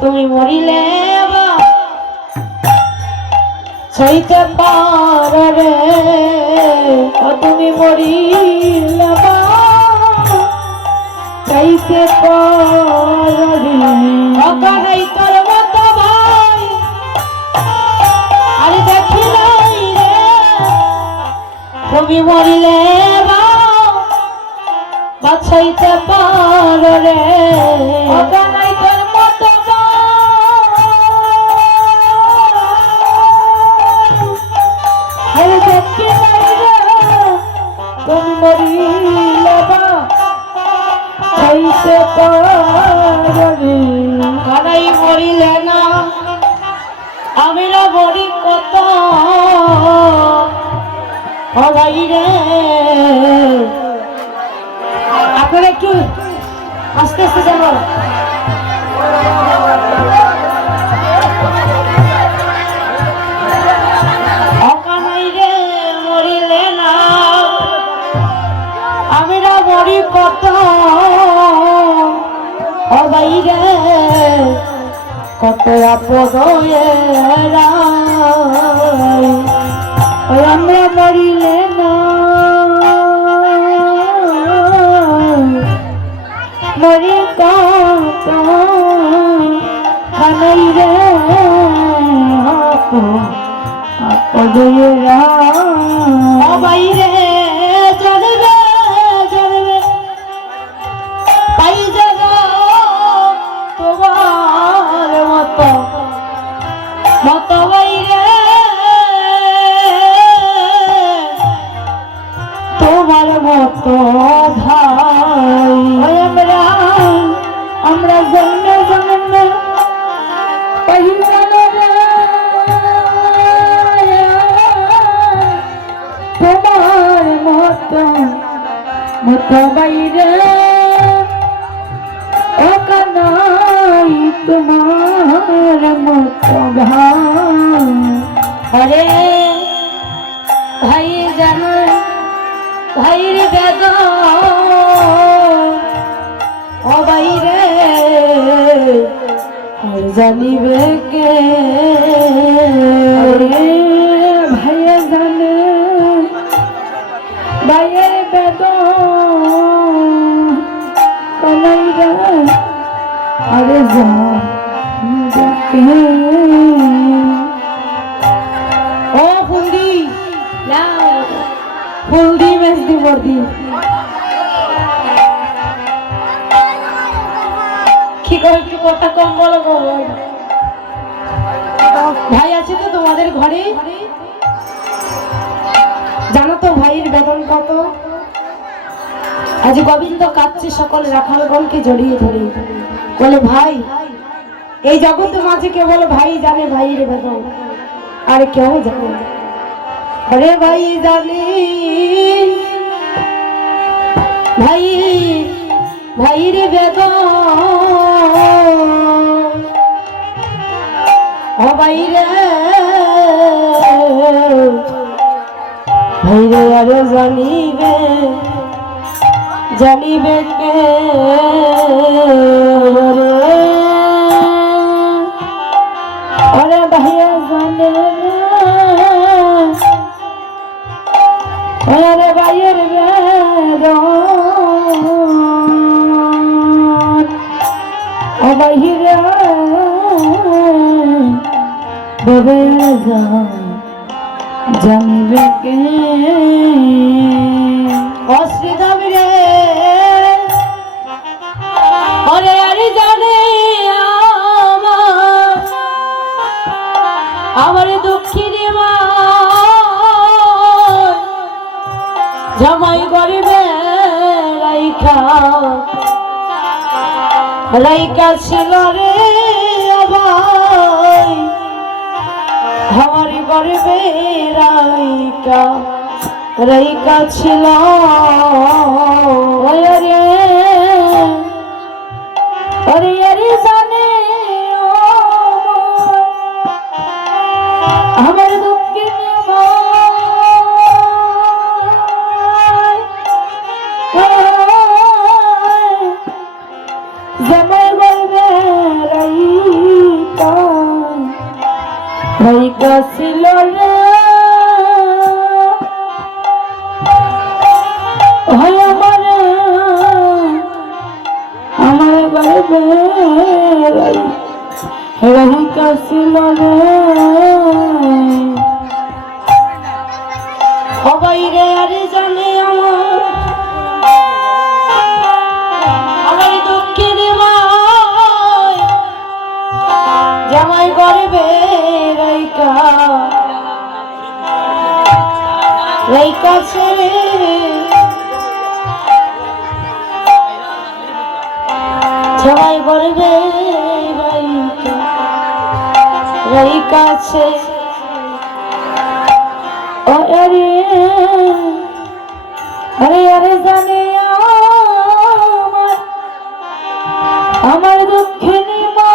তুমি মরিলে চাইতে পারো রে, তুমি মরিলে চাইতে পারো রে, অকানাই তোর মতো ভাই আরে দেখি নাই রে, তুমি মরিলে বাছাইতে পারো রে, অকানাই তোর মতো আরে দেখি নাই রে, তুমি মরিলে চাইতে পারো রে, কানাই মরিলে না আমিরা মরি কত ভাই রে। আপনারা একটু আস্তে আস্তে যাবো। অকানাই রে মরিলে না আমিরা মরি কত ভাই রে, কত আপদ আমরা মরিলে না মরি কত খানাই রে, আপদ ভাই রে, জানবে জানবে পাই যাব তোমার মতো মতো ভাই রে, তোমার মতো ভাই আমরা আমরা জন্মে জন্মে পাই যাব রে, তোমার মতো মতো ভাই রে, ও কানাই তোমার মতো ভাই। আরে ভাই জানো ভাইর বেদ ও ভাই রে, আর জানিবে কে ভাইয়া জানে ভাইয়ের বেদ কানাইরা আরে জানিবে কে। ও ফুলদি ফুলদি মেজদি বর্দি কি করে একটু কথা কম বলো গো ভাই আছে তো তোমাদের ঘরে? জানো তো ভাইয়ের বেতন কত? আজ গোবিন্দ কাঁদছে সকল রাখালগণকে জড়িয়ে ধরে, বলে ভাই এই জগতের মাঝে কেবল ভাই জানে ভাইয়ের বেতন, আর কেউ জানে না। अरे भाई जानी भाई भाई रे बेदो ओ भाई रे अरे जानिबे के अरे भैया जाने अरे भाइयर बेदो ओ भाइरा बेबे जानिबे के অশ্রীদাম রে ওরে আরে জানে আমার দুঃখী রে মা জামাই গরিবে রাইকা ছিল রে ভাই আমার গরিবে রাইকা ছিল রে अरे अरे जाने हमारे दुख के जमाई बोलबे रही কাছিল রে হয় আমার বাড়ি রহি কাছিল রে সবাই রে আরে জানে আমার দুঃখের মায় জামাই গর্বে রাইকা ছেড়ে জামাই গর্বে রাইকা ছেড়ে আরে আরে আরে জানে আমার দুঃখিনী মা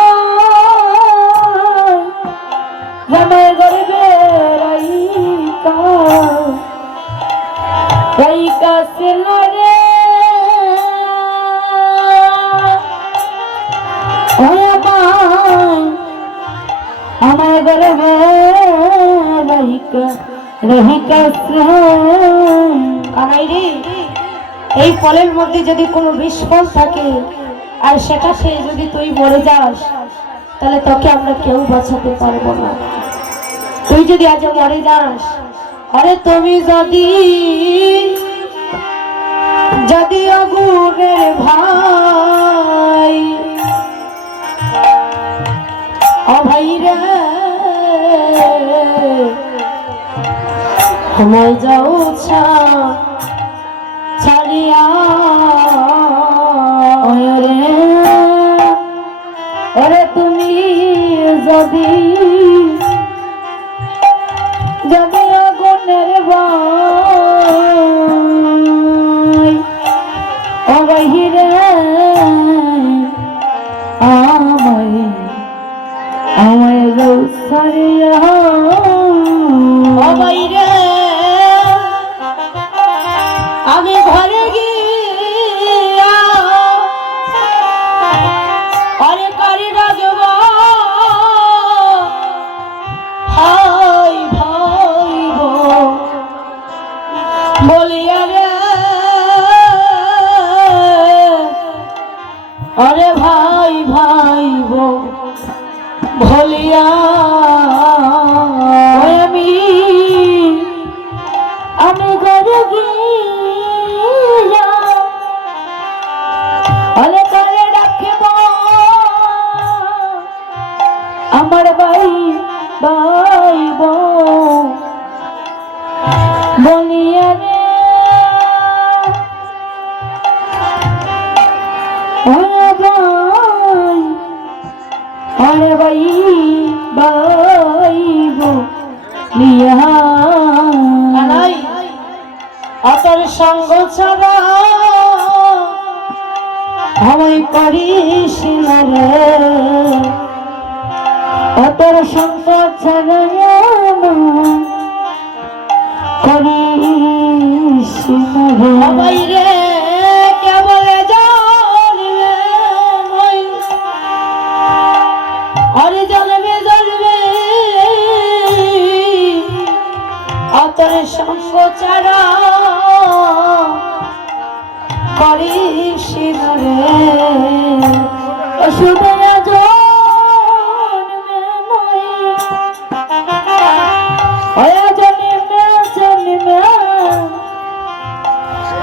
জামাই গর্বে রাইকা ছিল রে আমার গর্বে এই ফলের মধ্যে যদি কোনো বিস্ফল থাকে আর সেটা সে যদি তুই মরে যাস তাহলে তোকে আমরা কেউ বাঁচাতে পারবো না। তুই যদি আজ মরে যাস আরে তুমি যদি যদি অগুনের ভাই অভাই রে আমায় যাও ছাড়িয়া ওরে তুমি যদি যদি আগুনের ভাই অবাহিরে আমায় যাও ছাড়িয়া অবাহিরে আমি ঘরে গিয়া আরে কারি রাখব ভাই ভাইব বলিয়া রে আরে ভাই ভাইব বলিয়া আমি ঘরে গিয়া অলে করে রাখব আমার ভাই ভাইব বলিয়া রে আরে ভাই ভাইব লিয়া অতর সঙ্গ ছাড়া আমায় করিস না রে অতর সঙ্গ ছাড়া করিস না রে আমায় রে কেবল জানবে আরে জানবে জানবে অতর সঙ্গ ছাড়া করিস না রে শুধু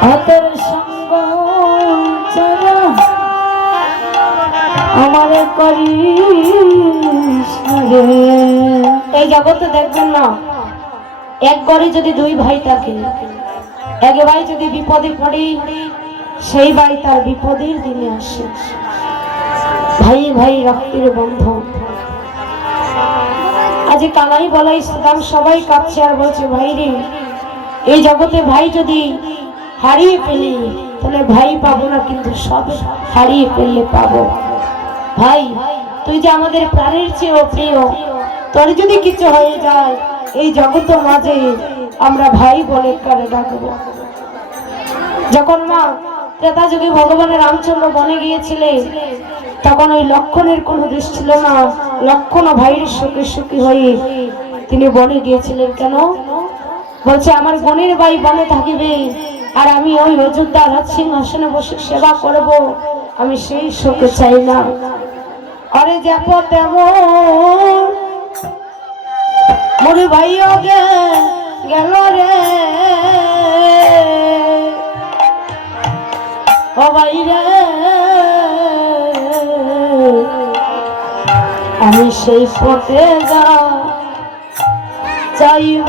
অতর সঙ্গ ছাড়া আমার করিস রে এই জগতে দেখবেন না এক ঘরে যদি দুই ভাই থাকে এক ভাই যদি বিপদে পড়ে সেই ভাই তার বিপদের দিনে আসে ভাই ভাই রক্তের বন্ধন আজ কানাই বলাই সুদাম সবাই কাঁদছে আর বলছে ভাই রে এই জগতে ভাই যদি হারিয়ে ফেলি তাহলে ভাই পাবো না কিন্তু সব হারিয়ে ফেললে পাবো ভাই তুই যে আমাদের প্রাণের চেয়েও প্রিয় তোর যদি কিছু হয়ে যায় এই জগতের মাঝে আমরা ভাই বলে কারে ডাকবো যখন মা ত্রেতা যুগে ভগবানের রামচন্দ্র বনে গিয়েছিলেন তখন ওই লক্ষণের কোনো দোষ ছিল না লক্ষণ ভাইয়ের সুখে সুখী হয়ে তিনি বনে গিয়েছিলেন কেন? বলছে আমার বোনের ভাই বনে থাকিবে আর আমি ওই অযোধ্যা রাজসিংহাসনে বসে সেবা করব, আমি সেই শোকে চাই না। আরে যাবো তেমন মোর ভাইও গেল রে ও ভাই রে, আমি সেই পথে যাইব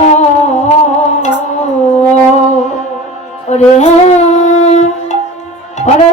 রে। ওরে